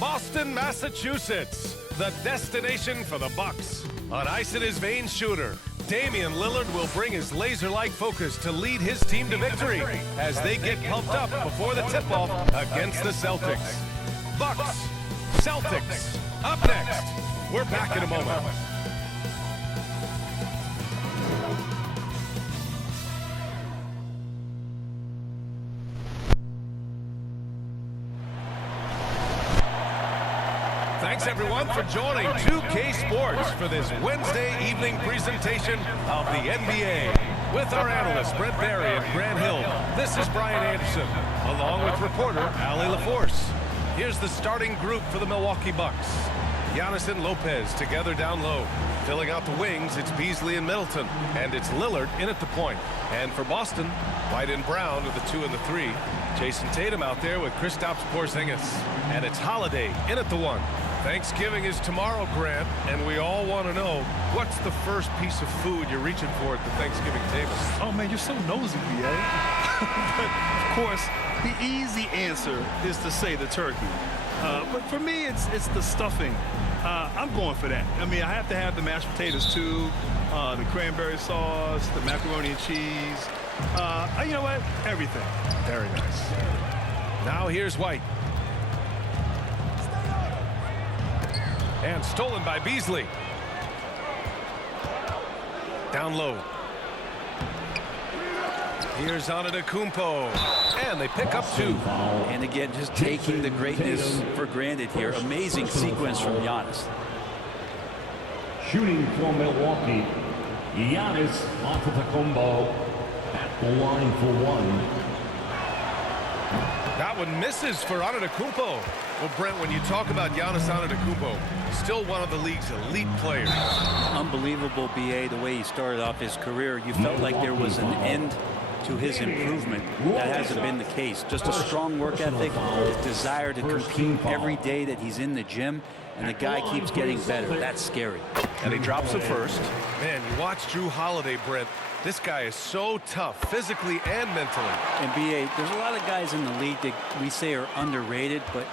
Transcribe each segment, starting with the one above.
Boston, Massachusetts, the destination for the Bucks. On ice in his vein shooter, Damian Lillard will bring his laser-like focus to lead his team to victory as they get pumped up before the tip-off against the Celtics. Bucks, Celtics, up next. We're back in a moment. Thanks everyone for joining 2K Sports for this Wednesday evening presentation of the NBA. With our analysts Brent Barry and Grant Hill, this is Brian Anderson, along with reporter Allie LaForce. Here's the starting group for the Milwaukee Bucks. Giannis and Lopez together down low. Filling out the wings, it's Beasley and Middleton, and it's Lillard in at the point. And for Boston, White and Brown are the 2 and the 3. Jason Tatum out there with Kristaps Porzingis. And it's Holiday in at the 1. Thanksgiving is tomorrow, Grant, and we all want to know, what's the first piece of food you're reaching for at the Thanksgiving table? Oh, man, you're so nosy, B.A. But, of course, the easy answer is to say the turkey. But for me, it's the stuffing. I'm going for that. I mean, I have to have the mashed potatoes, too, the cranberry sauce, the macaroni and cheese. You know what? Everything. Very nice. Now here's White. And stolen by Beasley. Down low. Here's Antetokounmpo. And they pick up 2. And again, just taking the greatness for granted here. Amazing sequence from Giannis. Shooting for Milwaukee, Giannis Antetokounmpo at the line for 1. That one misses for Antetokounmpo. Well, Brent, when you talk about Giannis Antetokounmpo, still one of the league's elite players. Unbelievable, B.A., the way he started off his career. You felt like there was an end to his improvement. That hasn't been the case. Just a strong work ethic, his desire to compete every day that he's in the gym, and the guy keeps getting better. That's scary. And he drops it first. Man, you watch Drew Holiday, Brent. This guy is so tough, physically and mentally. And B.A., there's a lot of guys in the league that we say are underrated, but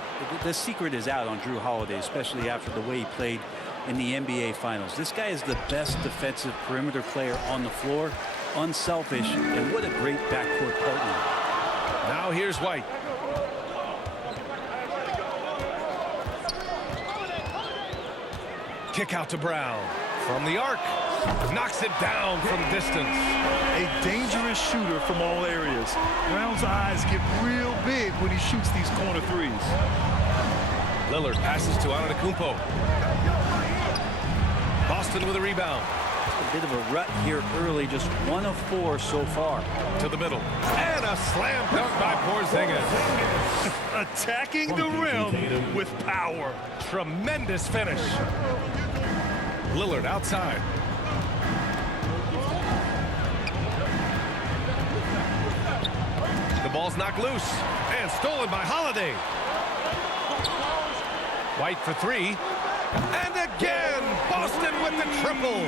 the secret is out on Drew Holiday, especially after the way he played in the NBA Finals. This guy is the best defensive perimeter player on the floor, unselfish, and what a great backcourt partner. Now here's White. Kick out to Brown. From the arc. Knocks it down from distance. A dangerous shooter from all areas. Brown's eyes get real big when he shoots these corner threes. Lillard passes to Antetokounmpo. Boston with a rebound. A bit of a rut here early, just 1 of 4 so far. To the middle. And a slam dunk by Porzingis. Attacking the rim with power. Tremendous finish. Lillard outside. The ball's knocked loose and stolen by Holiday. White for 3. And again, Boston with the triple.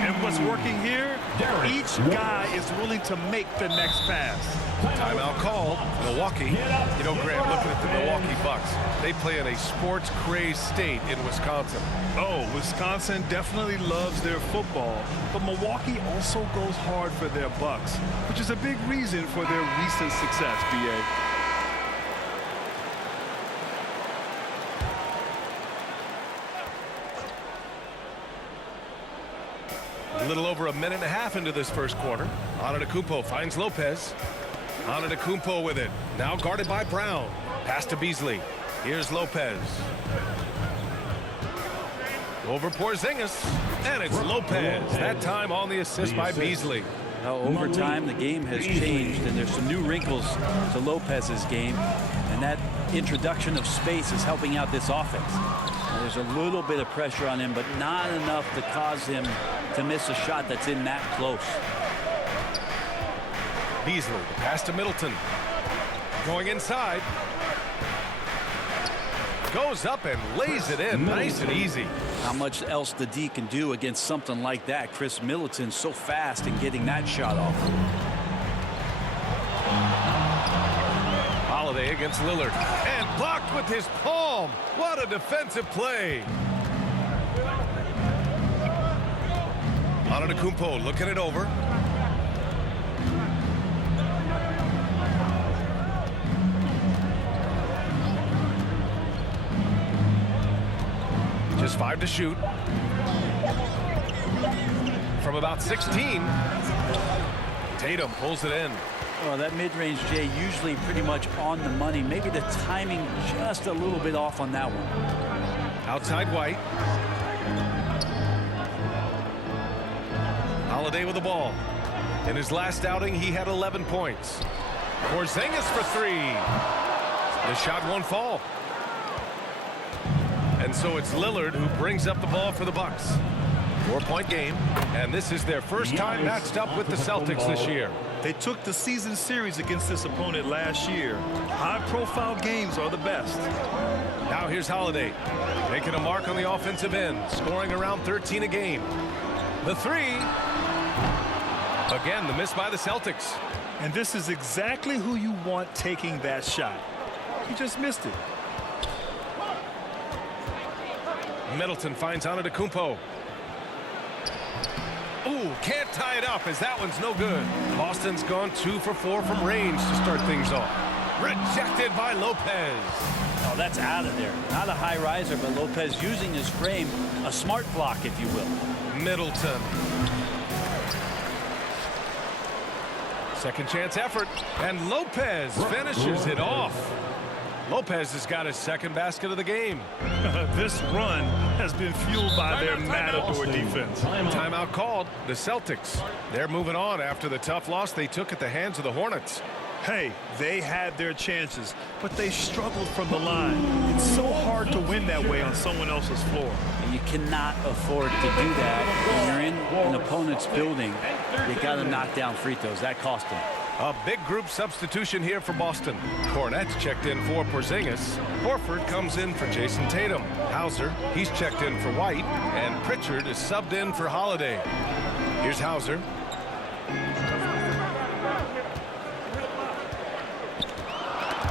And what's working here? Each guy is willing to make the next pass. Timeout called. Milwaukee. You know, Grant, looking at the Milwaukee Bucks, they play in a sports-crazed state in Wisconsin. Oh, Wisconsin definitely loves their football, but Milwaukee also goes hard for their Bucks, which is a big reason for their recent success, B.A. A little over a minute and a half into this first quarter. Antetokounmpo finds Lopez. Antetokounmpo with it. Now guarded by Brown. Pass to Beasley. Here's Lopez. Over Porzingis. And it's Lopez. That time on the assist by Beasley. Now, over time, the game has changed, and there's some new wrinkles to Lopez's game. And that introduction of space is helping out this offense. Now, there's a little bit of pressure on him, but not enough to cause him to miss a shot that's in that close. Beasley, pass to Middleton. Going inside. Goes up and lays it in. Nice and easy. How much else the D can do against something like that. Chris Middleton so fast in getting that shot off. Holiday against Lillard. And blocked with his palm. What a defensive play. Antetokounmpo looking it over. Just 5 to shoot. From about 16. Tatum pulls it in. Well, that mid-range, Jay, usually pretty much on the money. Maybe the timing just a little bit off on that one. Outside White. Holiday with the ball. In his last outing, he had 11 points. Porzingis for 3. The shot won't fall. And so it's Lillard who brings up the ball for the Bucks. 4-point game, and this is their first time matched up with the Celtics this year. They took the season series against this opponent last year. High-profile games are the best. Now here's Holiday, making a mark on the offensive end, scoring around 13 a game. The 3. Again, the miss by the Celtics. And this is exactly who you want taking that shot. He just missed it. Middleton finds Antetokounmpo. Ooh, can't tie it up as that one's no good. Boston's gone 2 for 4 from range to start things off. Rejected by Lopez. Oh, that's out of there. Not a high riser, but Lopez using his frame, a smart block, if you will. Middleton. Second chance effort, and Lopez finishes it off. Lopez has got his second basket of the game. This run has been fueled by their matador defense. Timeout called. The Celtics. They're moving on after the tough loss they took at the hands of the Hornets. Hey, they had their chances, but they struggled from the line. It's so hard to win that way on someone else's floor. And you cannot afford to do that. When you're in an opponent's building, you got to knock down free throws. That cost them. A big group substitution here for Boston. Cornette's checked in for Porzingis. Horford comes in for Jason Tatum. Hauser, he's checked in for White. And Pritchard is subbed in for Holiday. Here's Hauser.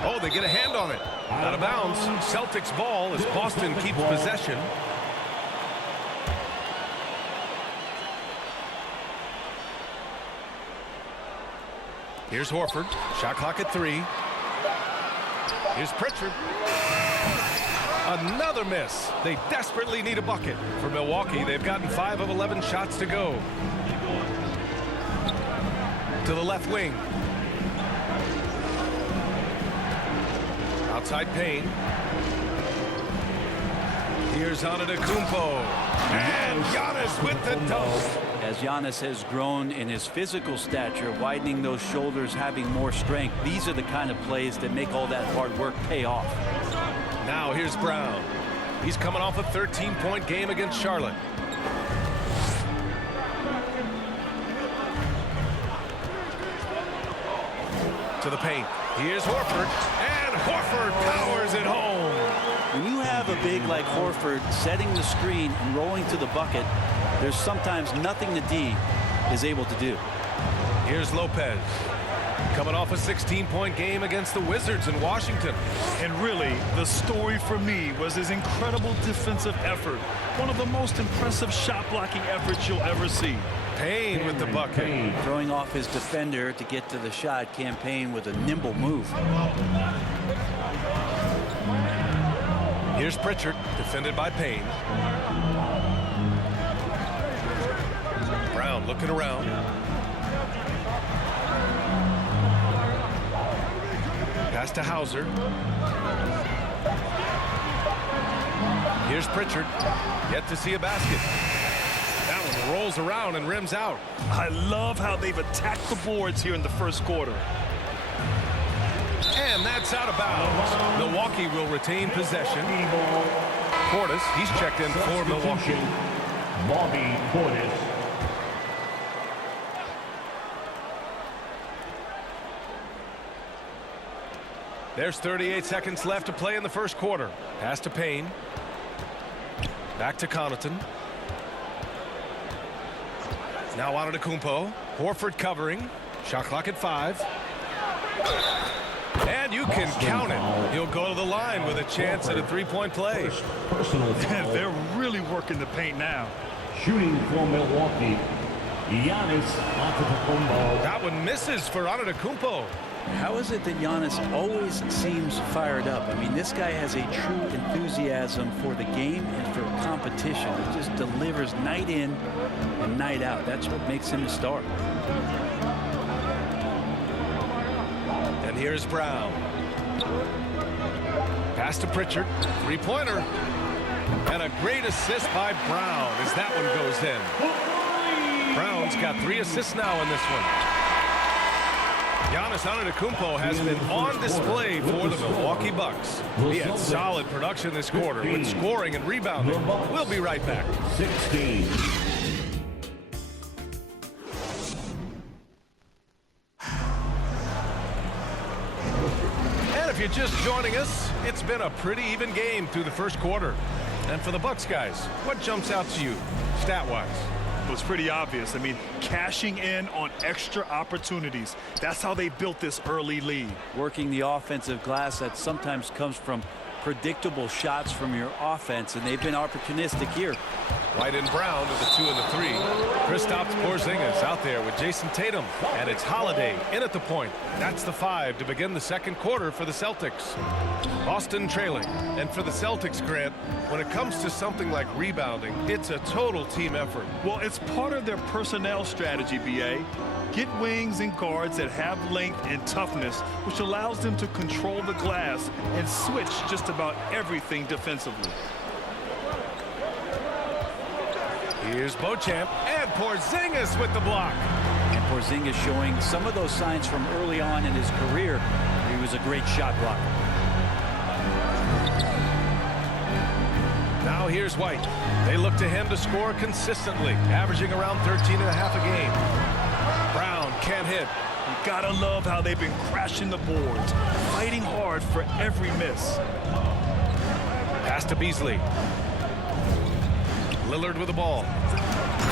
Oh, they get a hand on it. Out of bounds. Celtics ball as Boston keeps possession. Here's Horford. Shot clock at 3. Here's Pritchard. Another miss. They desperately need a bucket. For Milwaukee, they've gotten 5 of 11 shots to go. To the left wing. Outside Payne. Here's Antetokounmpo. And Giannis with the dunk. As Giannis has grown in his physical stature, widening those shoulders, having more strength, these are the kind of plays that make all that hard work pay off. Now here's Brown. He's coming off a 13-point game against Charlotte. To the paint. Here's Horford. And Horford powers it home. When you have a big like Horford setting the screen and rolling to the bucket, there's sometimes nothing the D is able to do. Here's Lopez. Coming off a 16-point game against the Wizards in Washington. And really, the story for me was his incredible defensive effort. One of the most impressive shot-blocking efforts you'll ever see. Payne with the bucket. Throwing off his defender to get to the shot. Campaign with a nimble move. Here's Pritchard, defended by Payne. Brown looking around. Pass to Hauser. Here's Pritchard. Yet to see a basket. That one rolls around and rims out. I love how they've attacked the boards here in the first quarter. And that's out of bounds. Milwaukee will retain possession. Portis, he's checked in for Milwaukee. Bobby Portis. There's 38 seconds left to play in the first quarter. Pass to Payne. Back to Connaughton. Now Antetokounmpo. Horford covering. Shot clock at 5. And you can count it. He'll go to the line with a chance at a three-point play. Personal foul. They're really working the paint now. Shooting for Milwaukee, Giannis Antetokounmpo. That one misses for Antetokounmpo. How is it that Giannis always seems fired up? I mean, this guy has a true enthusiasm for the game and for competition. It just delivers night in and night out. That's what makes him a star. And here's Brown. Pass to Pritchard. Three-pointer. And a great assist by Brown as that one goes in. Brown's got 3 assists now in this one. Giannis Antetokounmpo has been on display for the Milwaukee Bucks. He had solid production this quarter with scoring and rebounding. We'll be right back. 16. And if you're just joining us, it's been a pretty even game through the first quarter. And for the Bucks guys, what jumps out to you stat-wise? It was pretty obvious. I mean, cashing in on extra opportunities. That's how they built this early lead. Working the offensive glass that sometimes comes from predictable shots from your offense, and they've been opportunistic here. White and Brown to the 2 and the 3. Kristaps Porzingis out there with Jason Tatum. And it's Holiday in at the point. That's the 5 to begin the second quarter for the Celtics. Boston trailing. And for the Celtics, Grant, when it comes to something like rebounding, it's a total team effort. Well, it's part of their personnel strategy, B.A. Get wings and guards that have length and toughness, which allows them to control the glass and switch just about everything defensively. Here's Beauchamp and Porzingis with the block. And Porzingis showing some of those signs from early on in his career. He was a great shot blocker. Now here's White. They look to him to score consistently, averaging around 13 and a half a game. Brown can't hit. You gotta love how they've been crashing the boards, fighting hard for every miss. Pass to Beasley. Lillard with the ball.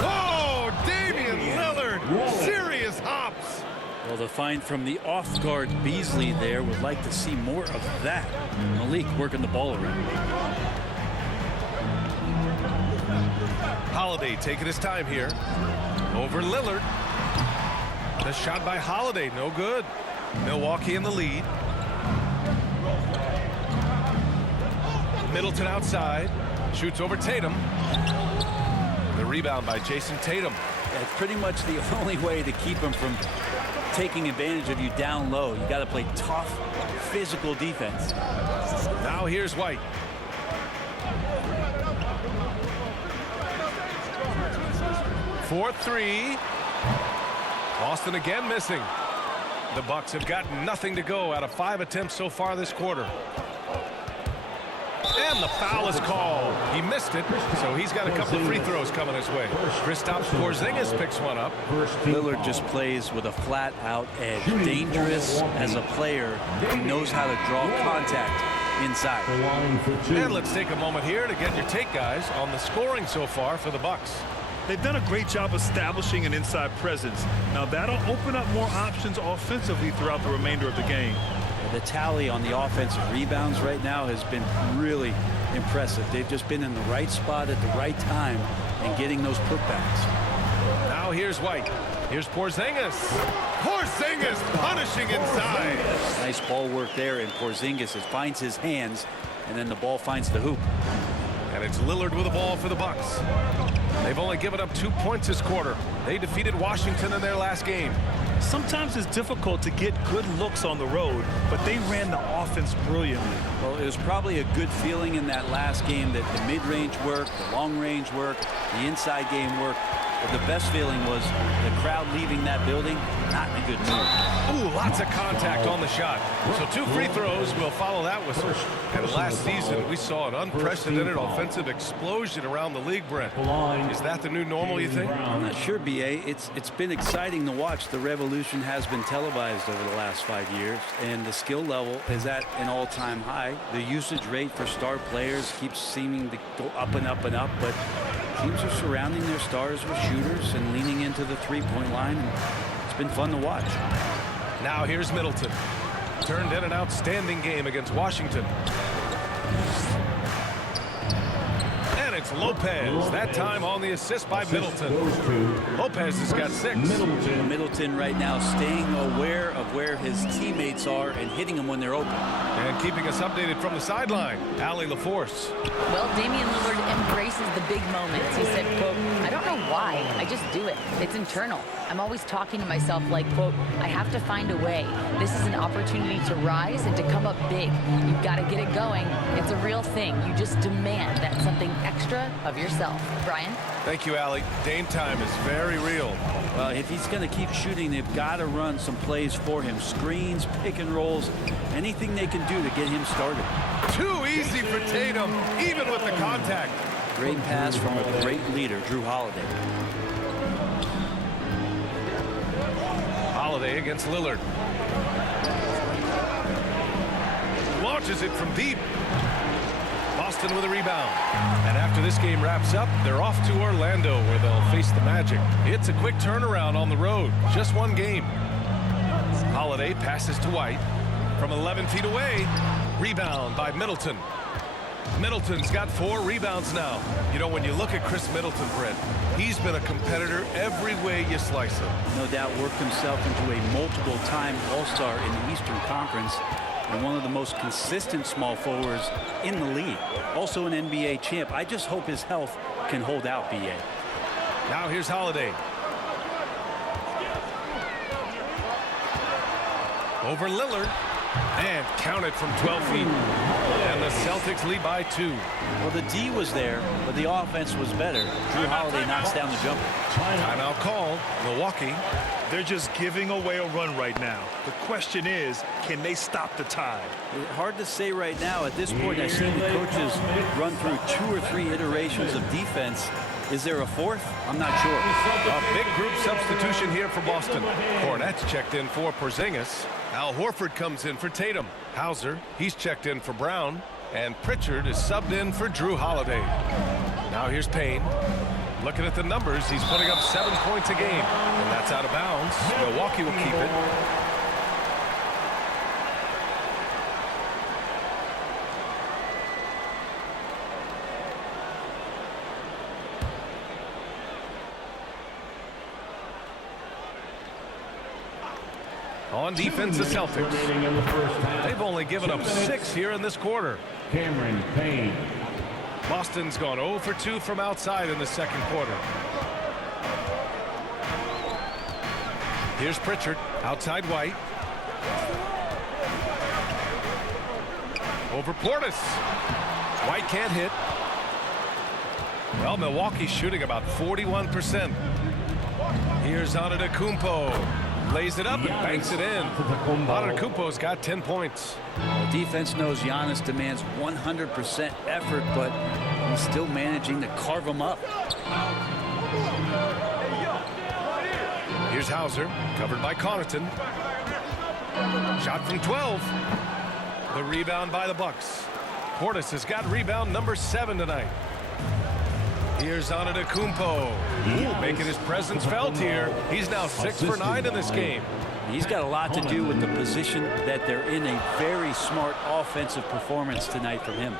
Oh, Damian Lillard! Serious hops! Well, the find from the off-guard Beasley there. Would like to see more of that. Malik working the ball around. Holiday taking his time here. Over Lillard. The shot by Holiday, no good. Milwaukee in the lead. Middleton outside. Shoots over Tatum. The rebound by Jason Tatum. It's pretty much the only way to keep him from taking advantage of you down low. You got to play tough, physical defense. Now here's White. For 3. Boston again missing. The Bucks have got nothing to go out of 5 attempts so far this quarter. And the foul is called. He missed it, so he's got a couple of free throws coming his way. Kristaps Porzingis picks one up. Lillard just plays with a flat-out edge. Dangerous as a player. He knows how to draw contact inside. And let's take a moment here to get your take, guys, on the scoring so far for the Bucks. They've done a great job establishing an inside presence. Now that'll open up more options offensively throughout the remainder of the game. The tally on the offensive rebounds right now has been really impressive. They've just been in the right spot at the right time and getting those putbacks. Now here's White. Here's Porzingis. Porzingis punishing inside. Nice ball work there, and Porzingis finds his hands, and then the ball finds the hoop. And it's Lillard with the ball for the Bucks. They've only given up 2 points this quarter. They defeated Washington in their last game. Sometimes it's difficult to get good looks on the road, but they ran the offense brilliantly. Well, it was probably a good feeling in that last game that the mid-range worked, the long-range worked, the inside game worked. But the best feeling was the crowd leaving that building not in a good mood. Ooh, lots of contact on the shot. So 2 free throws will follow that whistle. And last season, we saw an unprecedented offensive explosion around the league, Brent. Is that the new normal, you think? I'm not sure, B.A. It's been exciting to watch. The revolution has been televised over the last 5 years, and the skill level is at an all-time high. The usage rate for star players keeps seeming to go up and up and up, but teams are surrounding their stars with shooters and leaning into the three-point line. And it's been fun to watch. Now here's Middleton. turned in an outstanding game against Washington. And it's Lopez, that time on the assist by Middleton. Lopez has got 6. Middleton right now staying aware of where his teammates are and hitting them when they're open. And keeping us updated from the sideline, Allie LaForce. Well, Damian Lillard embraces the big moments. He said, quote, "I don't know why, I just do it. It's internal. I'm always talking to myself like, quote, I have to find a way. This is an opportunity to rise and to come up big. You've got to get it going. It's a real thing. You just demand that something extra of yourself." Brian? Thank you, Allie. Dame time is very real. Well, if he's going to keep shooting, they've got to run some plays for him. Screens, pick and rolls, anything they can do to get him started. Too easy for Tatum, even with the contact. Great pass from a great leader, Drew Holiday. Holiday against Lillard. Launches it from deep. Boston with a rebound. And after this game wraps up, they're off to Orlando where they'll face the Magic. It's a quick turnaround on the road. Just one game. Holiday passes to White from 11 feet away. Rebound by Middleton. Middleton's got 4 rebounds now. You know, when you look at Chris Middleton, Brent, he's been a competitor every way you slice him. No doubt worked himself into a multiple-time All-Star in the Eastern Conference and one of the most consistent small forwards in the league. Also an NBA champ. I just hope his health can hold out, B.A. Now here's Holiday. Over Lillard. And counted from 12 feet. And the Celtics lead by 2. Well, the D was there, but the offense was better. Drew Holiday knocks down the jumper. Timeout called. Milwaukee. They're just giving away a run right now. The question is, can they stop the tide? Hard to say right now. At this point, I've seen the coaches run through 2 or 3 iterations of defense. Is there a 4th? I'm not sure. A big group substitution here for Boston. Cornette's checked in for Porzingis. Al Horford comes in for Tatum. Hauser, he's checked in for Brown. And Pritchard is subbed in for Drew Holiday. Now here's Payne. Looking at the numbers, he's putting up 7 points a game. And that's out of bounds. Milwaukee will keep it. On defense, the Celtics. They've only given up 6 here in this quarter. Cameron Payne. Boston's gone 0 for 2 from outside in the second quarter. Here's Pritchard, outside White. Over Portis. White can't hit. Well, Milwaukee's shooting about 41%. Here's Antetokounmpo. Lays it up and banks it in. Antetokounmpo's got 10 points. The defense knows Giannis demands 100% effort, but he's still managing to carve them up. Here's Hauser, covered by Connaughton. Shot from 12. The rebound by the Bucks. Portis has got rebound number 7 tonight. Here's Antetokounmpo, making his presence felt here. He's now 6 for 9 in this game. He's got a lot to do with the position that they're in. A very smart offensive performance tonight from him.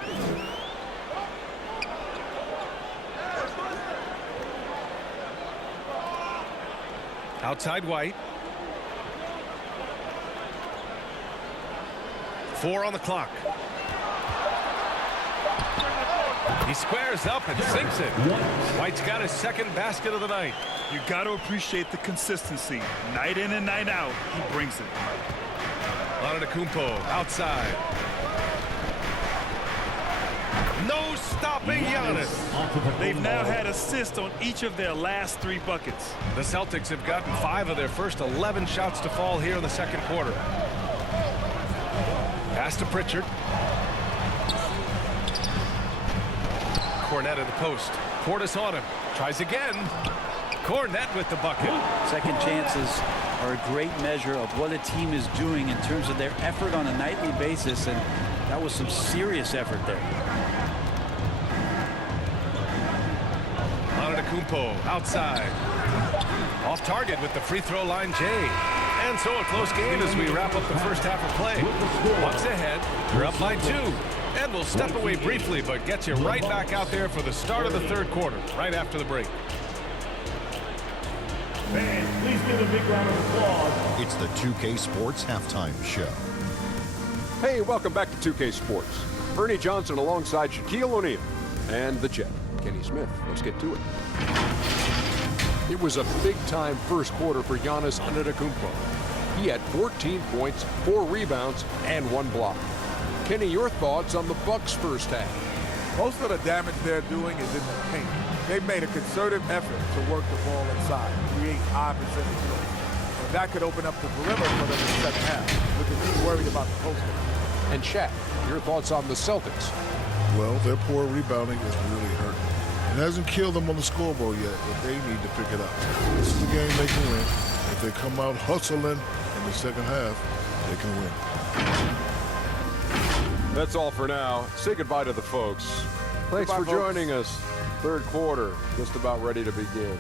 Outside White. 4 on the clock. He squares up and sinks it. White's got his second basket of the night. You got to appreciate the consistency. Night in and night out, he brings it. Antetokounmpo outside. No stopping Giannis. They've now had assists on each of their last 3 buckets. The Celtics have gotten 5 of their first 11 shots to fall here in the second quarter. Pass to Pritchard. Cornette at the post. Portis on him. Tries again. Cornette with the bucket. Second chances are a great measure of what a team is doing in terms of their effort on a nightly basis, and that was some serious effort there. Antetokounmpo outside. Off target with the free throw line, Jay. And so a close game as we wrap up the first half of play. Bucks ahead. You're up by 2. And we'll step away briefly, but get you right back out there for the start of the third quarter, right after the break. Fans, please give a big round of applause. It's the 2K Sports Halftime Show. Hey, welcome back to 2K Sports. Bernie Johnson alongside Shaquille O'Neal and the Jet, Kenny Smith. Let's get to it. It was a big-time first quarter for Giannis Antetokounmpo. He had 14 points, 4 rebounds, and 1 block. Kenny, your thoughts on the Bucks' first half? Most of the damage they're doing is in the paint. They've made a concerted effort to work the ball inside, create high percentage throws. And that could open up the perimeter for them in the second half, with the team worried about the post. And Shaq, your thoughts on the Celtics? Well, their poor rebounding is really hurting. It hasn't killed them on the scoreboard yet, but they need to pick it up. This is the game they can win. If they come out hustling in the second half, they can win. That's all for now. Say goodbye to the folks. Thanks for joining us. Third quarter, just about ready to begin.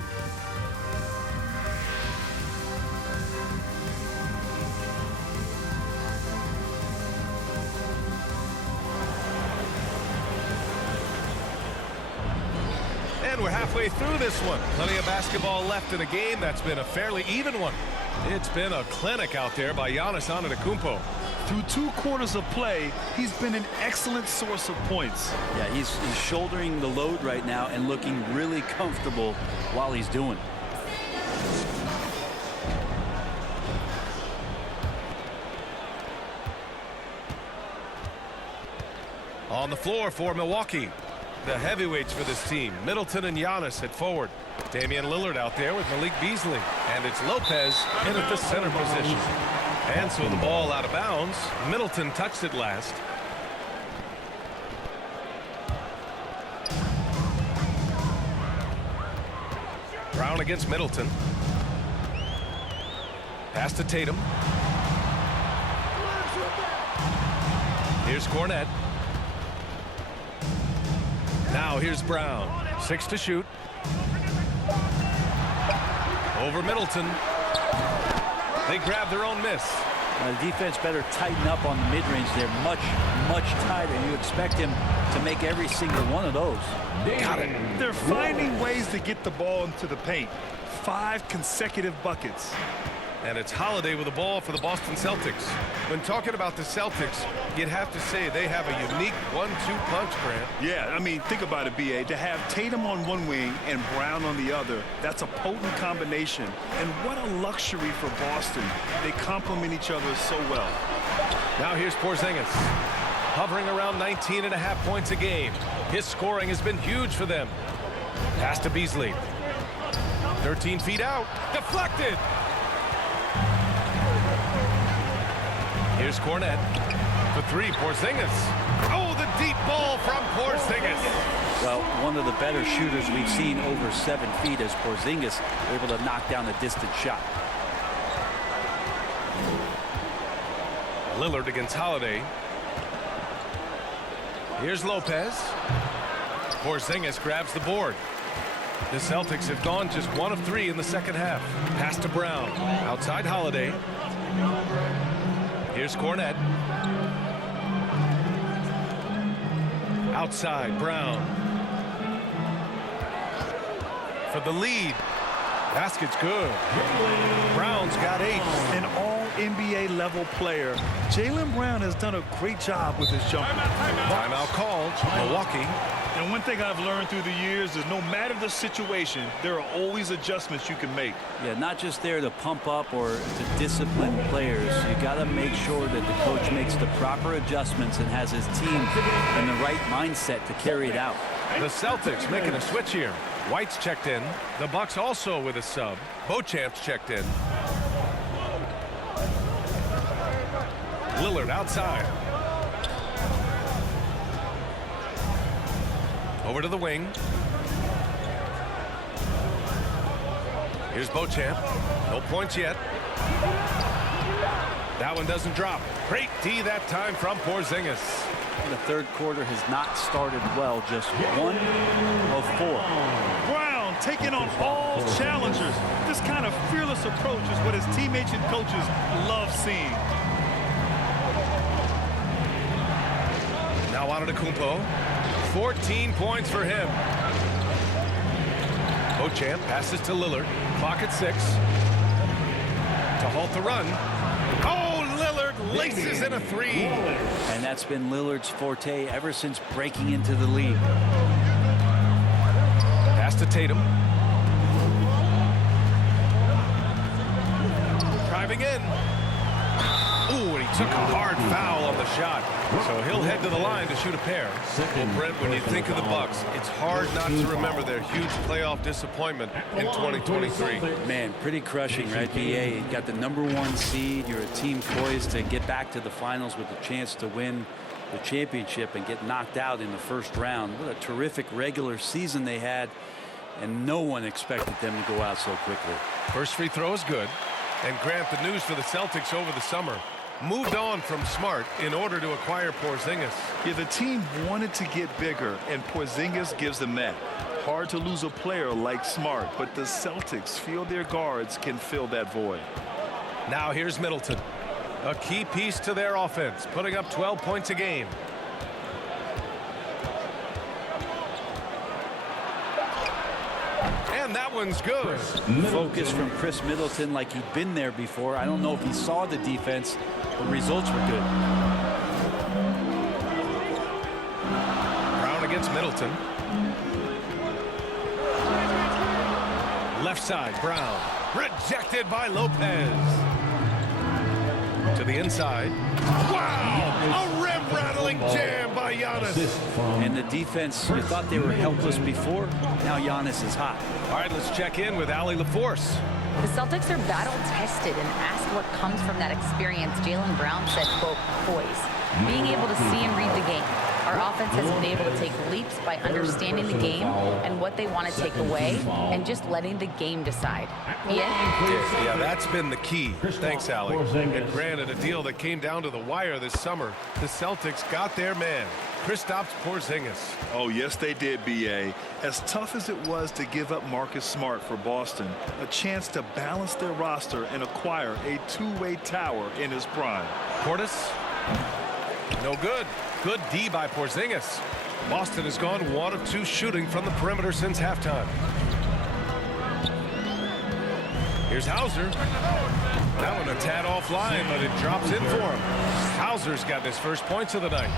And we're halfway through this one. Plenty of basketball left in a game that's been a fairly even one. It's been a clinic out there by Giannis Antetokounmpo. Through 2 quarters of play, he's been an excellent source of points. Yeah, he's shouldering the load right now and looking really comfortable while he's doing it. On the floor for Milwaukee. The heavyweights for this team, Middleton and Giannis at forward. Damian Lillard out there with Malik Beasley. And it's Lopez in at the center position. And so the ball out of bounds. Middleton touched it last. Brown against Middleton. Pass to Tatum. Here's Cornette. Now here's Brown. 6 to shoot. Over Middleton. They grab their own miss. The defense better tighten up on the mid-range. They're much, much tighter. You expect him to make every single one of those. Got it. They're finding ways to get the ball into the paint. 5 consecutive buckets. And it's Holiday with the ball for the Boston Celtics. When talking about the Celtics, you'd have to say they have a unique 1-2 punch, Grant. Yeah, I mean, think about it, B.A. To have Tatum on one wing and Brown on the other, that's a potent combination. And what a luxury for Boston. They complement each other so well. Now here's Porzingis. Hovering around 19.5 points a game. His scoring has been huge for them. Pass to Beasley. 13 feet out. Deflected. Here's Cornette. For 3, Porzingis. Oh, the deep ball from Porzingis. Well, one of the better shooters we've seen over 7 feet as Porzingis able to knock down a distant shot. Lillard against Holiday. Here's Lopez. Porzingis grabs the board. The Celtics have gone just 1 of 3 in the second half. Pass to Brown. Outside Holiday. Here's Cornette. Outside Brown. For the lead. Basket's good. Brown's got 8. An all-NBA level player. Jaylen Brown has done a great job with his jumper. Timeout called. Milwaukee. And one thing I've learned through the years is no matter the situation, there are always adjustments you can make. Yeah, not just there to pump up or to discipline players. You got to make sure that the coach makes the proper adjustments and has his team in the right mindset to carry it out. The Celtics making a switch here. White's checked in. The Bucks also with a sub. Beauchamp's checked in. Lillard outside. Over to the wing. Here's Beauchamp. No points yet. That one doesn't drop. Great D that time from Porzingis. The third quarter has not started well. Just 1 of 4. Brown taking on all challengers. This kind of fearless approach is what his teammates and coaches love seeing. Now on to Kumpo. 14 points for him. Beauchamp passes to Lillard. Clock at 6. To halt the run. Oh, Lillard laces in a 3. And that's been Lillard's forte ever since breaking into the league. Pass to Tatum. Driving in. Ooh, and he took a hard foul on the shot. So he'll head to the line to shoot a pair. Well, Brent, when you think of the Bucks, it's hard not to remember their huge playoff disappointment in 2023. Man, pretty crushing, right, BA? You got the #1 seed. You're a team poised to get back to the finals with a chance to win the championship and get knocked out in the first round. What a terrific regular season they had, and no one expected them to go out so quickly. First free throw is good. And Grant, the news for the Celtics over the summer, moved on from Smart in order to acquire Porzingis. Yeah, the team wanted to get bigger, and Porzingis gives them that. Hard to lose a player like Smart, but the Celtics feel their guards can fill that void. Now here's Middleton, a key piece to their offense, putting up 12 points a game. And that one's good. Focus from Chris Middleton like he'd been there before. I don't know if he saw the defense, but results were good. Brown against Middleton. Left side, Brown. Rejected by Lopez. To the inside. Wow! A rim-rattling jam by Giannis. And the defense, you thought they were helpless before. Now Giannis is hot. All right, let's check in with Allie LaForce. The Celtics are battle-tested, and ask what comes from that experience. Jaylen Brown said, quote, poise. Being able to see and read the game. Our offense has been able to take leaps by understanding the game and what they want to take away and just letting the game decide. Yeah, that's been the key. Thanks, Allie. And granted, a deal that came down to the wire this summer. The Celtics got their man, Kristaps Porzingis. Oh, yes, they did, B.A. As tough as it was to give up Marcus Smart for Boston, a chance to balance their roster and acquire a two-way tower in his prime. Portis, no good. Good D by Porzingis. Boston has gone 1 of 2 shooting from the perimeter since halftime. Here's Hauser. That one a tad offline, but it drops in for him. Hauser's gotten his first points of the night.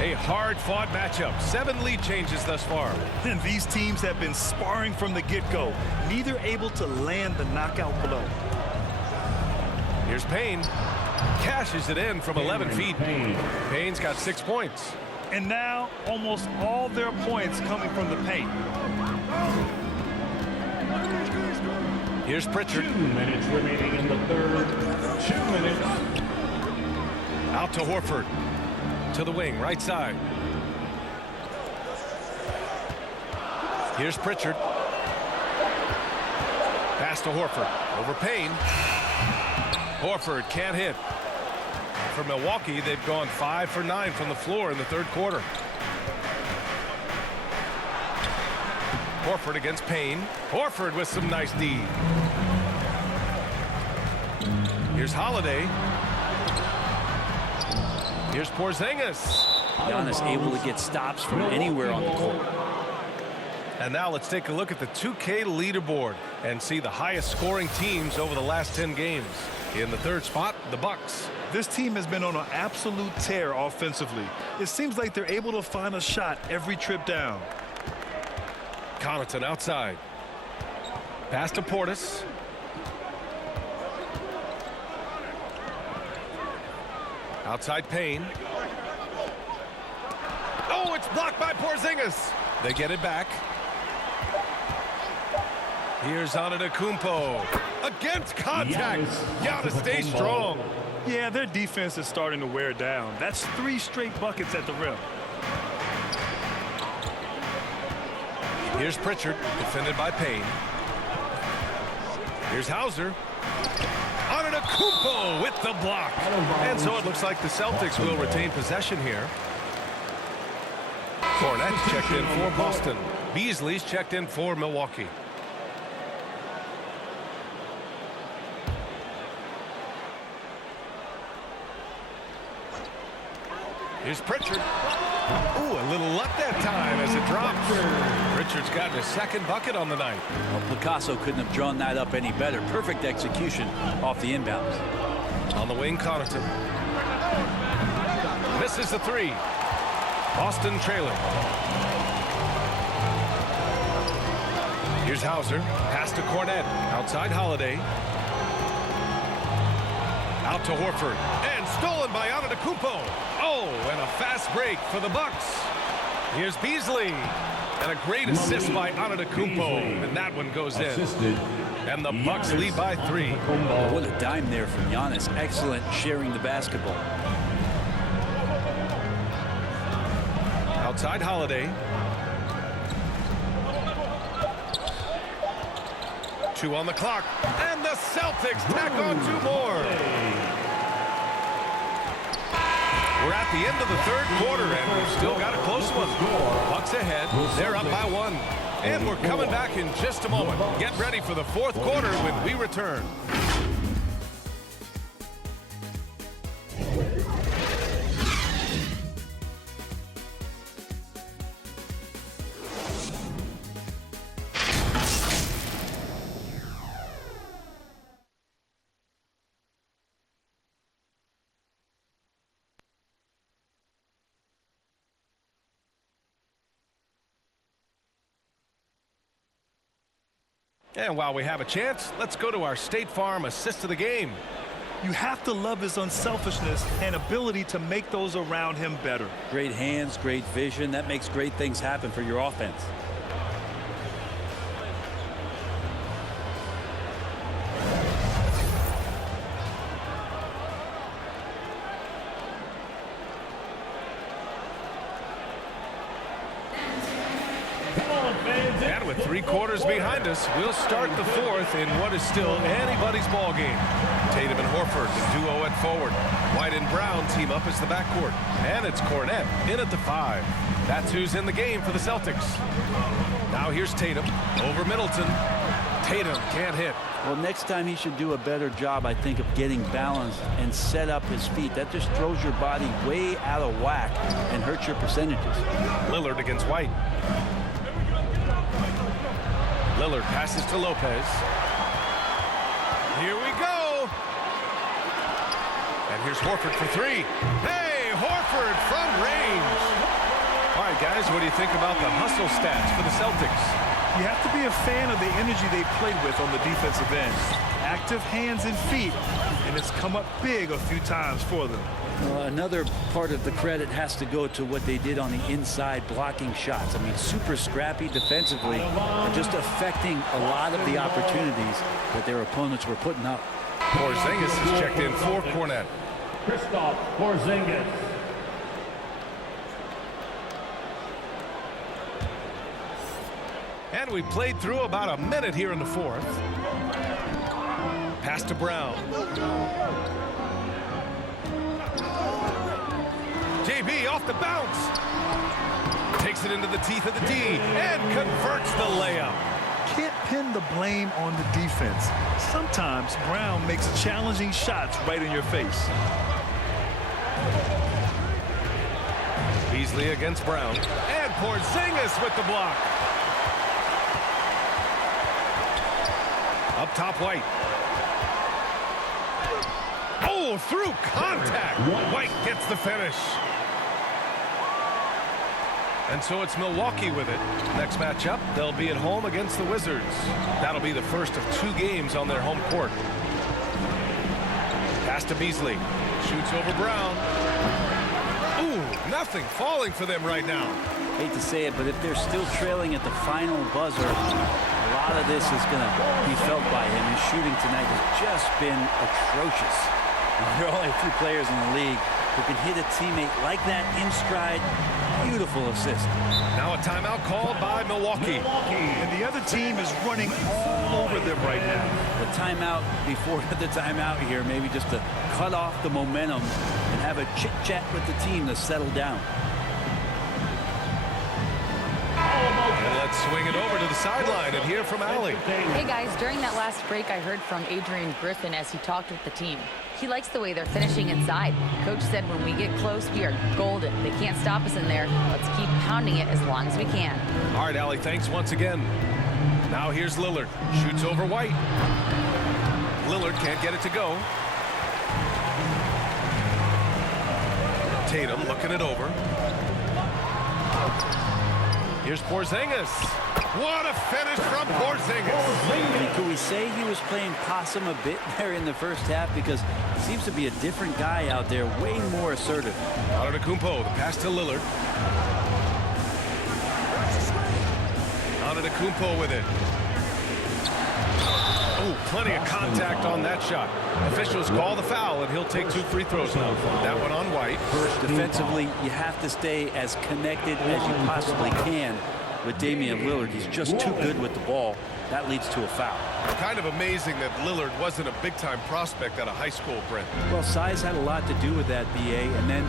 A hard-fought matchup. 7 lead changes thus far. And these teams have been sparring from the get-go, neither able to land the knockout blow. Here's Payne. Cashes it in from 11 feet. Payne's got 6 points. And now almost all their points coming from the paint. Here's Pritchard. 2 minutes remaining in the third. 2 minutes. Out to Horford. To the wing, right side. Here's Pritchard. Pass to Horford. Over Payne. Horford can't hit. For Milwaukee, they've gone 5 for 9 from the floor in the third quarter. Horford against Payne. Horford with some nice D. Here's Holiday. Here's Porzingis. Giannis able to get stops from anywhere on the court. And now let's take a look at the 2K leaderboard and see the highest scoring teams over the last 10 games. In the third spot, the Bucks. This team has been on an absolute tear offensively. It seems like they're able to find a shot every trip down. Connaughton outside. Pass to Portis. Outside Payne. Oh, it's blocked by Porzingis. They get it back. Here's Antetokounmpo. Against contact. Giannis stays strong. Yeah, their defense is starting to wear down. That's 3 straight buckets at the rim. Here's Pritchard, defended by Payne. Here's Hauser. Antetokounmpo with the block. And so it looks like the Celtics will retain possession here. Cornette's checked in for Boston. Beasley's checked in for Milwaukee. Here's Pritchard. Ooh, a little luck that time as it drops. Pritchard's gotten his second bucket on the night. Well, Picasso couldn't have drawn that up any better. Perfect execution off the inbounds. On the wing, Connaughton. Misses the three. Boston trailing. Here's Hauser. Pass to Cornette. Outside Holiday. Out to Horford. And stolen by Antetokounmpo. Oh, and a fast break for the Bucks. Here's Beasley. And a great assist by Antetokounmpo. And that one goes in. And the Bucks lead by 3. What a dime there from Giannis. Excellent sharing the basketball. Outside Holiday. 2 on the clock. And the Celtics tack on 2 more. We're at the end of the third quarter, and we've still got a close one. Bucks ahead. They're up by 1. And we're coming back in just a moment. Get ready for the fourth quarter when we return. And while we have a chance, let's go to our State Farm assist of the game. You have to love his unselfishness and ability to make those around him better. Great hands, great vision. That makes great things happen for your offense. And with 3 quarters behind us, we'll start the fourth in what is still anybody's ball game. Tatum and Horford, the duo at forward. White and Brown team up as the backcourt. And it's Cornette in at the 5. That's who's in the game for the Celtics. Now here's Tatum over Middleton. Tatum can't hit. Well, next time he should do a better job, I think, of getting balanced and set up his feet. That just throws your body way out of whack and hurts your percentages. Lillard against White. Lillard passes to Lopez. Here we go. And here's Horford for 3. Hey, Horford from range. All right, guys, what do you think about the hustle stats for the Celtics? You have to be a fan of the energy they played with on the defensive end. Active hands and feet, and it's come up big a few times for them. Another part of the credit has to go to what they did on the inside blocking shots. I mean, super scrappy defensively, and just affecting a lot of the opportunities that their opponents were putting up. Porzingis has checked in for Cornette. Kristaps Porzingis. And we played through about a minute here in the fourth. Pass to Brown. JB off the bounce. Takes it into the teeth of the D and converts the layup. Can't pin the blame on the defense. Sometimes Brown makes challenging shots right in your face. Beasley against Brown. And Porzingis with the block. Up top, White. Oh, through contact. White gets the finish. And so it's Milwaukee with it. Next matchup, they'll be at home against the Wizards. That'll be the first of 2 games on their home court. Pass to Beasley. Shoots over Brown. Ooh, nothing falling for them right now. Hate to say it, but if they're still trailing at the final buzzer, a lot of this is going to be felt by him. His shooting tonight has just been atrocious. And there are only a few players in the league who can hit a teammate like that in stride. Beautiful assist. Now a timeout called by Milwaukee. And the other team is running all over them right now. The timeout before the timeout here, maybe just to cut off the momentum and have a chit-chat with the team to settle down. And let's swing it over to the sideline and hear from Allie. Hey guys, during that last break I heard from Adrian Griffin as he talked with the team. He likes the way they're finishing inside. Coach said when we get close, we are golden. They can't stop us in there. Let's keep pounding it as long as we can. All right, Allie, thanks once again. Now here's Lillard. Shoots over White. Lillard can't get it to go. Tatum looking it over. Here's Porzingis. What a finish from Porzingis. I mean, could we say he was playing possum a bit there in the first half? Because he seems to be a different guy out there, way more assertive. Antetokounmpo, the pass to Lillard. Antetokounmpo with it. Oh, plenty of contact on that shot. Officials call the foul, and he'll take 2 free throws now. That one on White. Defensively, you have to stay as connected as you possibly can with Damian Lillard. He's just too good with the ball. That leads to a foul. Kind of amazing that Lillard wasn't a big-time prospect out of high school, Brent. Well, size had a lot to do with that, BA. And then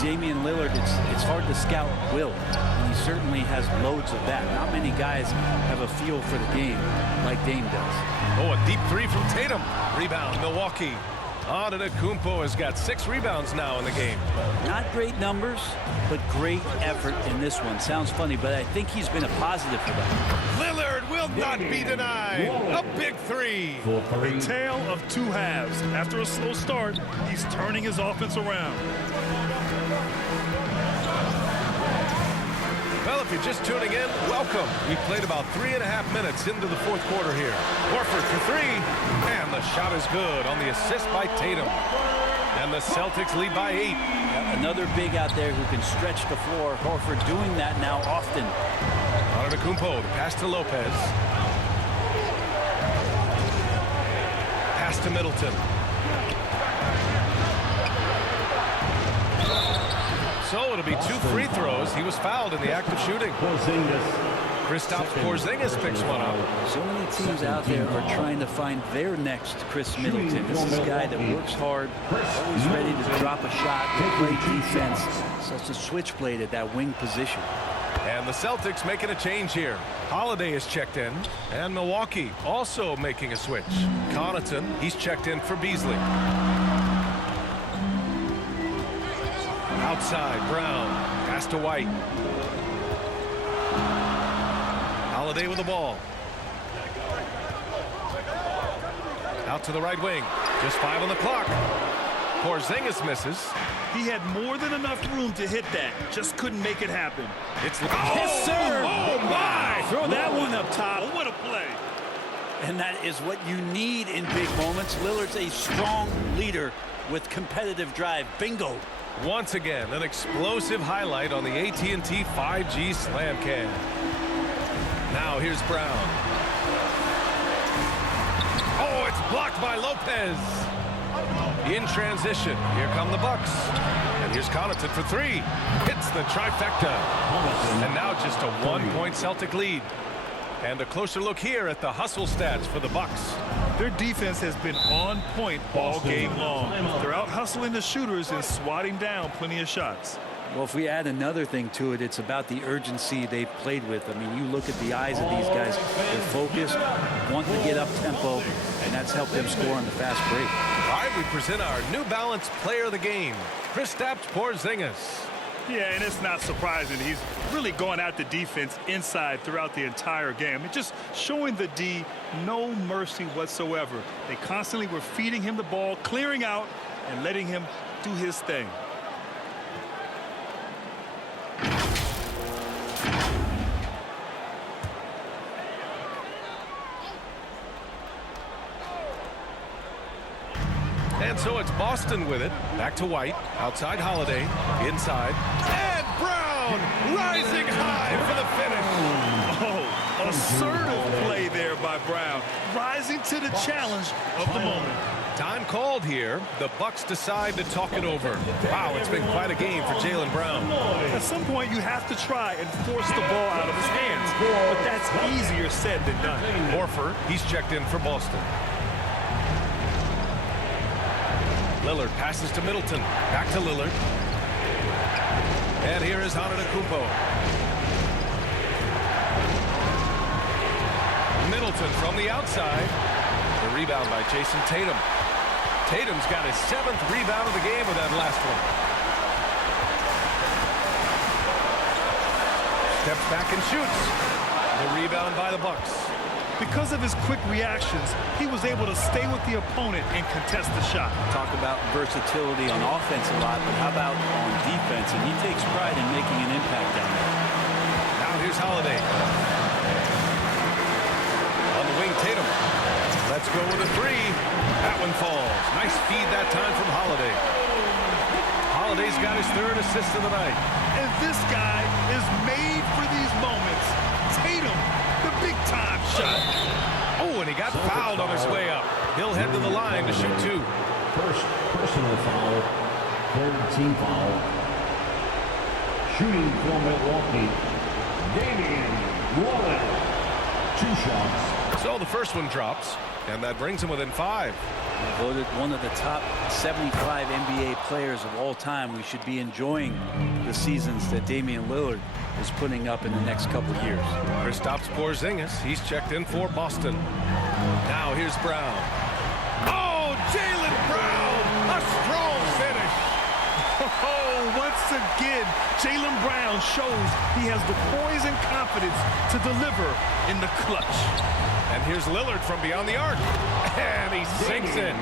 Damian Lillard, it's hard to scout will. And he certainly has loads of that. Not many guys have a feel for the game like Dame does. Oh, a deep 3 from Tatum. Rebound, Milwaukee. Antetokounmpo has got 6 rebounds now in the game. Not great numbers, but great effort in this one. Sounds funny, but I think he's been a positive for them. Lillard will not be denied. A big 3. A tale of 2 halves. After a slow start, he's turning his offense around. Well, if you're just tuning in, welcome. We've played about 3.5 minutes into the 4th quarter here. Horford for 3, and the shot is good on the assist by Tatum. And the Celtics lead by 8. Another big out there who can stretch the floor. Horford doing that now often. Antetokounmpo, the pass to Lopez. Pass to Middleton. So it'll be 2 free throws. He was fouled in the act of shooting. Kristaps Porzingis picks one up. So many teams out there are trying to find their next Chris Middleton. This is a guy that works hard, always ready to drop a shot, play defense. Such a switchblade at that wing position. And the Celtics making a change here. Holiday is checked in, and Milwaukee also making a switch. Connaughton, he's checked in for Beasley. Outside, Brown. Pass to White. Holiday with the ball. Out to the right wing. Just 5 on the clock. Porzingis misses. He had more than enough room to hit that. Just couldn't make it happen. It's Yes, sir. Oh, my! Throw that one up top. Oh, what a play. And that is what you need in big moments. Lillard's a strong leader with competitive drive. Bingo. Once again, an explosive highlight on the AT&T 5G Slam Cam. Now here's Brown. Oh, it's blocked by Lopez. In transition, here come the Bucks. And here's Connaughton for 3. Hits the trifecta. And now just a 1-point Celtic lead. And a closer look here at the hustle stats for the Bucks. Their defense has been on point all game long. They're out hustling the shooters and swatting down plenty of shots. Well, if we add another thing to it, it's about the urgency they've played with. I mean, you look at the eyes of these guys. They're focused, wanting to get up tempo, and that's helped them score on the fast break. All right, we present our New Balance player of the game, Kristaps Porzingis. Yeah, and it's not surprising. He's really going at the defense inside throughout the entire game. It's just showing the D no mercy whatsoever. They constantly were feeding him the ball, clearing out, and letting him do his thing. And so it's Boston with it. Back to White. Outside Holiday. Inside. And Brown rising high for the finish. Oh, assertive play there by Brown. Rising to the challenge of the moment. Time called here. The Bucks decide to talk it over. Wow, it's been quite a game for Jaylen Brown. At some point, you have to try and force the ball out of his hands. But that's easier said than done. Horford, he's checked in for Boston. Lillard passes to Middleton. Back to Lillard. And here is Antetokounmpo. Middleton from the outside. The rebound by Jason Tatum. Tatum's got his 7th rebound of the game with that last one. Steps back and shoots. The rebound by the Bucks. Because of his quick reactions, he was able to stay with the opponent and contest the shot. Talk about versatility on offense a lot, but how about on defense? And he takes pride in making an impact down there. Now here's Holiday. On the wing, Tatum. Let's go with a 3. That one falls. Nice feed that time from Holiday. Holiday's got his 3rd assist of the night. And this guy is made for these moments. Tatum, the big-time shot. Oh, and he got fouled on his way up. He'll head to the line to shoot 2. First personal foul, 3rd team foul. Shooting for Milwaukee, Damian Lillard. 2 shots. So the first one drops, and that brings him within 5. Voted one of the top 75 NBA players of all time. We should be enjoying the seasons that Damian Lillard is putting up in the next couple of years. Kristaps Porzingis, he's checked in for Boston. Now here's Brown. Oh, Jaylen Brown! A strong finish! Oh, once again, Jaylen Brown shows he has the poise and confidence to deliver in the clutch. And here's Lillard from beyond the arc. And he sinks it.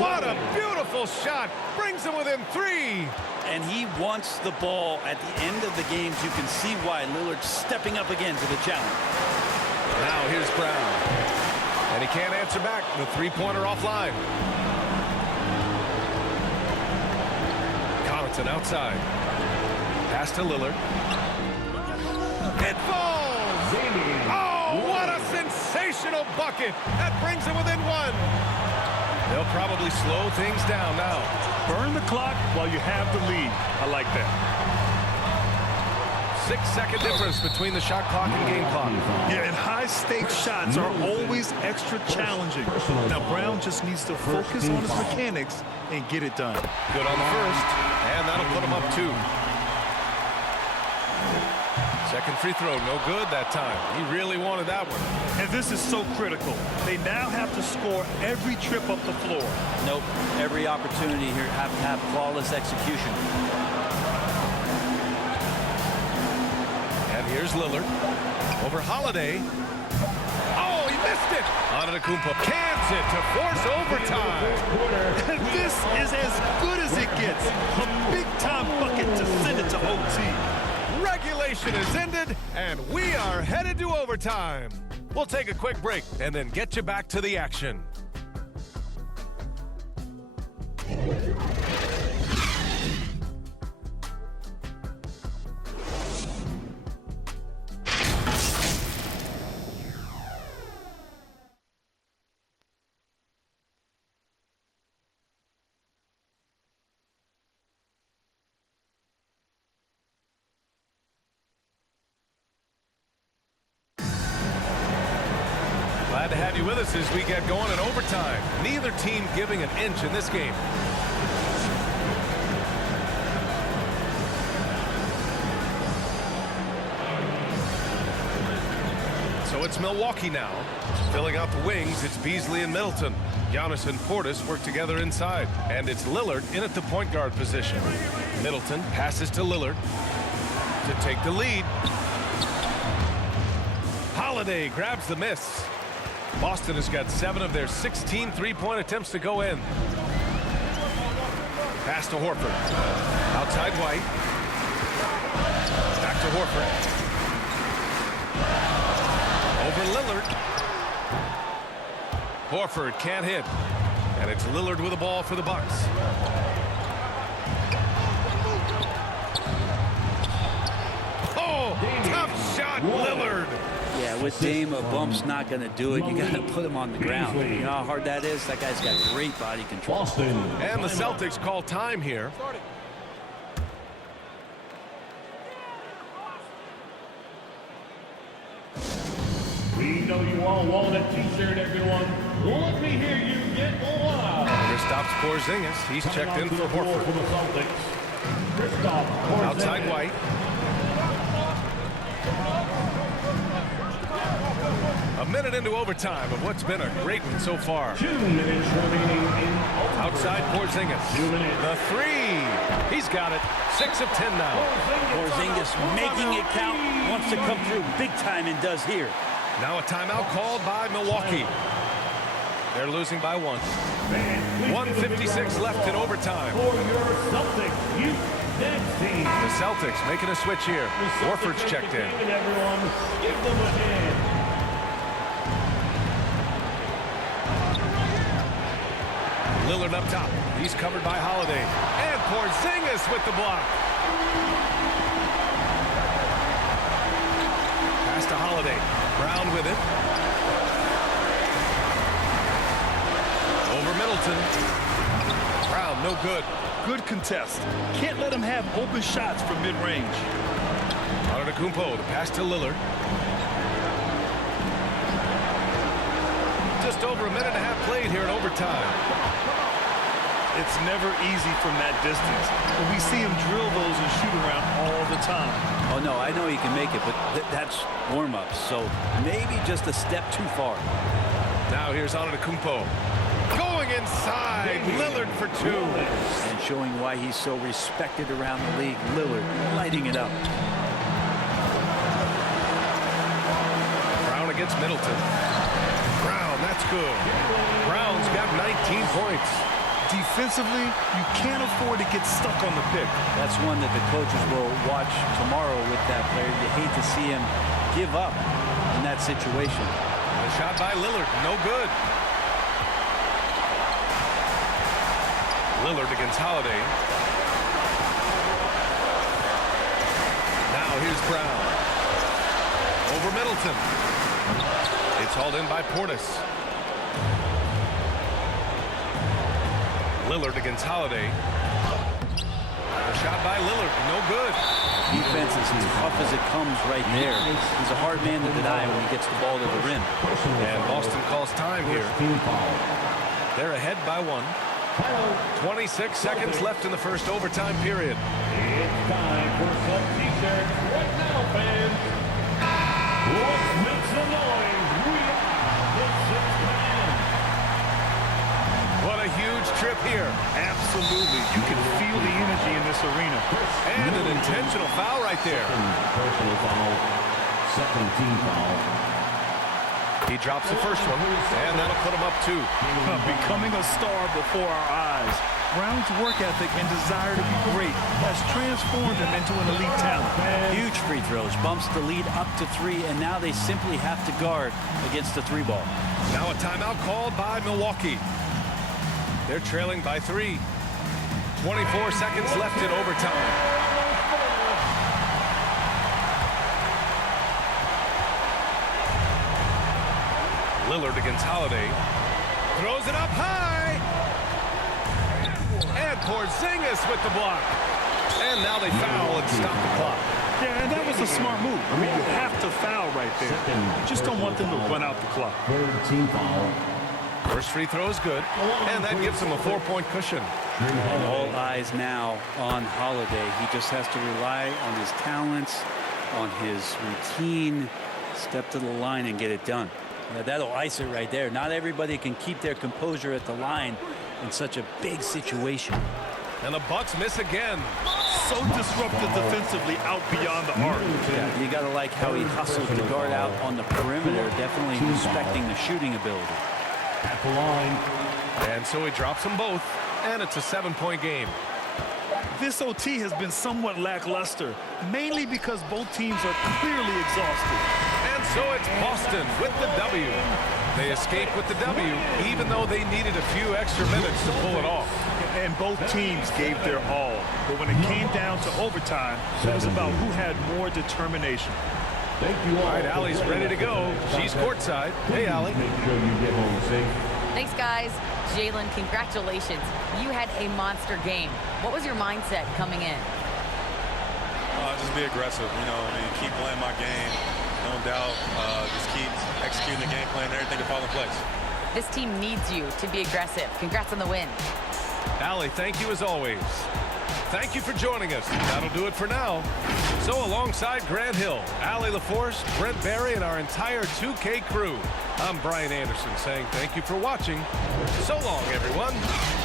What a beautiful shot. Brings him within 3. And he wants the ball at the end of the games. You can see why Lillard's stepping up again to the challenge. Now here's Brown. And he can't answer back. The 3-pointer offline. Connaughton outside. Pass to Lillard. It falls! Oh, what a sensational bucket! That brings him within 1. They'll probably slow things down now. Burn the clock while you have the lead. I like that. 6-second difference between the shot clock and game clock. Yeah, and high-stakes shots are always extra challenging. Now, Brown just needs to focus on his mechanics and get it done. Good on the first, and that'll put him up 2. Second free throw, no good that time. He really wanted that one. And this is so critical. They now have to score every trip up the floor. Nope. Every opportunity here have to have flawless execution. And here's Lillard. Over Holiday. Oh, he missed it! Antetokounmpo cans it to force overtime. And this is as good as it gets. A big-time bucket to send it to OT. Regulation is ended, and we are headed to overtime. We'll take a quick break and then get you back to the action. Glad to have you with us as we get going in overtime. Neither team giving an inch in this game. So it's Milwaukee now. Filling out the wings, it's Beasley and Middleton. Giannis and Portis work together inside. And it's Lillard in at the point guard position. Middleton passes to Lillard to take the lead. Holiday grabs the miss. Boston has got 7 of their 16 three-point attempts to go in. Pass to Horford. Outside White. Back to Horford. Over Lillard. Horford can't hit. And it's Lillard with the ball for the Bucks. Oh, tough shot, Lillard. Yeah, with Dame, a bump's not going to do it. You got to put him on the ground. You know how hard that is? That guy's got great body control. Boston. And the Celtics call time here. We know you all want a t-shirt, everyone. Let me hear you get loud. Kristaps Porzingis. He's checked in for Horford. Outside White. A minute minute into overtime of what's been a great one so far. 2 minutes remaining in overtime. Outside Porzingis. 2 minutes. The three. He's got it. 6 of 10 now. Porzingis making it count, wants to come through big time and does here. Now a timeout called by Milwaukee. They're losing by 1. 1:56 left in overtime. For your Celtics youth dance team. The Celtics making a switch here. Warford's checked in. Everyone, give them a hand. Lillard up top. He's covered by Holiday. And Porzingis with the block. Pass to Holiday. Brown with it. Over Middleton. Brown, no good. Good contest. Can't let him have open shots from mid-range. Antetokounmpo, the pass to Lillard. Just over a minute and a half played here in overtime. It's never easy from that distance, but we see him drill those and shoot around all the time. Oh, no, I know he can make it, but that's warm-up, so maybe just a step too far. Now here's Antetokounmpo. Going inside, Lillard for 2. And showing why he's so respected around the league. Lillard lighting it up. Brown against Middleton. Brown, that's good. Brown's got 19 points. Defensively, you can't afford to get stuck on the pick. That's one that the coaches will watch tomorrow with that player. You hate to see him give up in that situation. The shot by Lillard, no good. Lillard against Holiday. Now here's Brown. Over Middleton. It's hauled in by Portis. Lillard against Holiday. A shot by Lillard, no good. Defense is as tough as it comes right there. He's a hard man to deny when he gets the ball to the rim. And Boston calls time here. They're ahead by 1. 26 seconds left in the first overtime period. It's time for some t-shirts right now, fans. Let's make some noise. We are the Sixth Man. What a huge trip here. Absolutely. You can feel the energy in this arena. And an intentional foul right there. Personal foul. Second team foul. He drops the first one, and that'll put him up 2. Becoming a star before our eyes. Brown's work ethic and desire to be great has transformed him into an elite talent. Huge free throws, bumps the lead up to 3, and now they simply have to guard against the 3-ball. Now a timeout called by Milwaukee. They're trailing by 3. 24 seconds left in overtime. Lillard against Holiday. Throws it up high. And Porzingis with the block. And now they foul and stop the clock. Yeah, and that was a smart move. I mean, you have to foul right there. You just don't want them to run out the clock. Third team foul. First free throw is good. And that gives them a 4-point cushion. All eyes now on Holiday. He just has to rely on his talents, on his routine, step to the line and get it done. Yeah, that'll ice it right there. Not everybody can keep their composure at the line in such a big situation. And the Bucks miss again. So disruptive defensively out beyond the arc. Yeah, you got to like how he hustles to guard out on the perimeter, definitely respecting the shooting ability. At the line. And so he drops them both, and it's a 7-point game. This OT has been somewhat lackluster, mainly because both teams are clearly exhausted. And so it's Boston with the W. They escape with the W, even though they needed a few extra minutes to pull it off. And both teams gave their all. But when it came down to overtime, it was about who had more determination. Thank you all. All right, Allie's ready to go. She's courtside. Hey, Allie. Make sure you get home safe. Thanks, guys. Jalen, congratulations. You had a monster game. What was your mindset coming in? Just be aggressive, you know, I mean, keep playing my game, no doubt, just keep executing the game plan and everything to fall in place. This team needs you to be aggressive. Congrats on the win. Allie, thank you as always. Thank you for joining us. That'll do it for now. So alongside Grant Hill, Allie LaForce, Brent Barry, and our entire 2K crew, I'm Brian Anderson saying thank you for watching. So long, everyone.